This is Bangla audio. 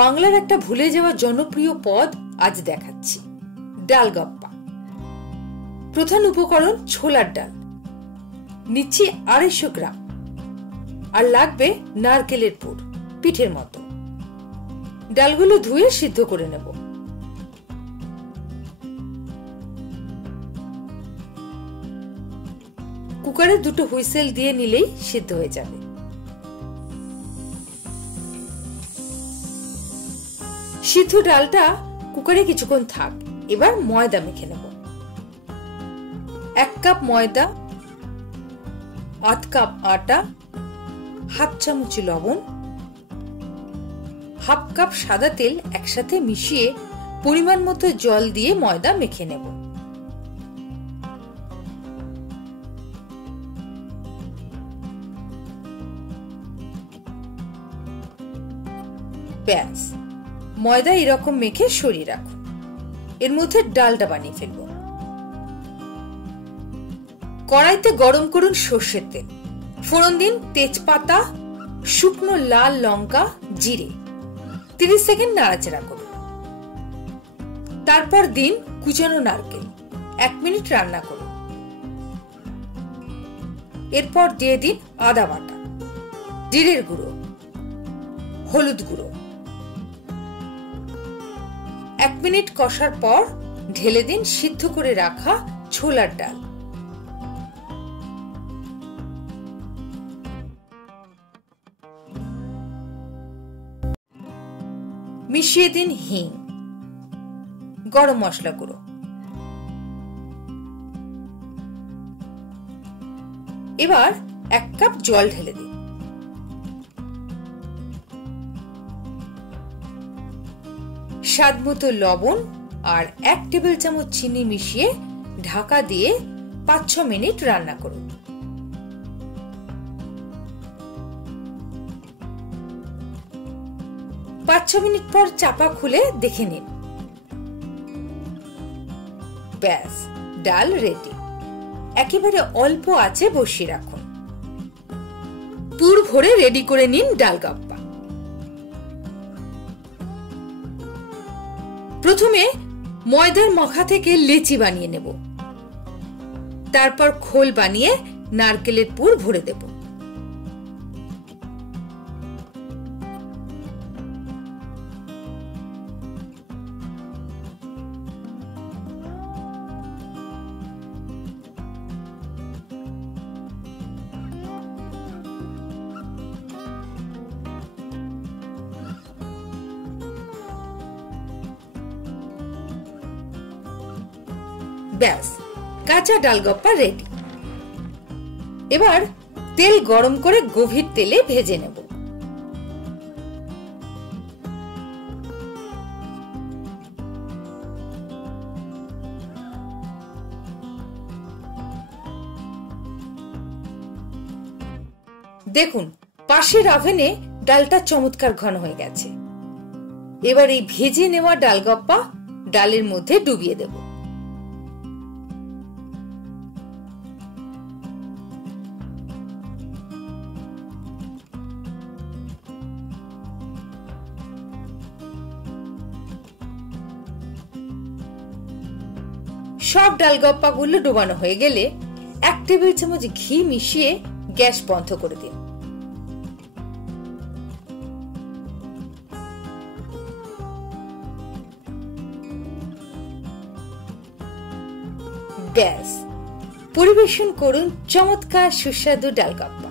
বাংলার একটা ভুলে যাওয়া জনপ্রিয় পদ আজ দেখাচ্ছি, ডালগপ্পা। প্রধান উপকরণ ছোলার ডাল, নিচ্ছি 250 গ্রাম, আর লাগবে নারকেলের পুর, পিঠের মতো। ডালগুলো ধুয়ে সিদ্ধ করে নেব। কুকারে 2টো হুইসেল দিয়ে নিলেই সিদ্ধ হয়ে যাবে। সিদ্ধ ডালটা কুকারে কিছুক্ষণ থাক। এবার ময়দা মেখে নেব। 1 কাপ ময়দা, 1/2 কাপ আটা, 1/2 চামচ লবণ, 1/2 কাপ সাদা তেল একসাথে মিশিয়ে পরিমাণ মতো জল দিয়ে ময়দা মেখে নেব। ব্যাস, ময়দা এরকম মেখে সরিয়ে রাখুন। এর মধ্যে ডালটা বানিয়ে ফেলব। কড়াইতে গরম করুন সর্ষের তেল, ফোড়ন দিন তেজপাতা, শুকনো লাল লঙ্কা, জিরে। 30 সেকেন্ড নাড়াচাড়া করুন। তারপর দিন কুচানো নারকেল, 1 মিনিট রান্না করুন। এরপর দিয়ে দিন আদা বাটা, জিরের গুঁড়ো, হলুদ গুঁড়ো। 1 মিনিট কষার পর ঢেলে দিন সিদ্ধ করে রাখা ছোলার ডাল। মিশিয়ে দিন হিং, গরম মশলা গুঁড়ো। এবার 1 কাপ জল ঢেলে দিন। স্বাদ মতো লবণ আর 1 টেবিল চামচ চিনি মিশিয়ে ঢাকা দিয়ে 5-6 মিনিট রান্না করুন। পাঁচ ছ মিনিট পর চাপা খুলে দেখে নিন। ব্যাস, ডাল রেডি। একেবারে অল্প আঁচে বসিয়ে রাখুন। পুর ভরে রেডি করে নিন ডালগপ্পা। প্রথমে ময়দার মাখা থেকে লেচি বানিয়ে নেব। তারপর খোল বানিয়ে নারকেলের পুর ভরে দেব। ব্যাস, কাঁচা ডালগপ্পা রেডি। এবার তেল গরম করে গভীর তেলে ভেজে নেব। দেখুন, পাশের ওভেনে ডালটা চমৎকার ঘন হয়ে গেছে। এবার এই ভেজে নেওয়া ডালগপ্পা ডালের মধ্যে ডুবিয়ে দেব। সব ডালগপ্পাগুলো ডোবানো হয়ে গেলে 1 টেবিল চামচ ঘি মিশিয়ে গ্যাস বন্ধ করে দিন। ব্যাস, পরিবেশন করুন চমৎকার সুস্বাদু ডালগপ্পা।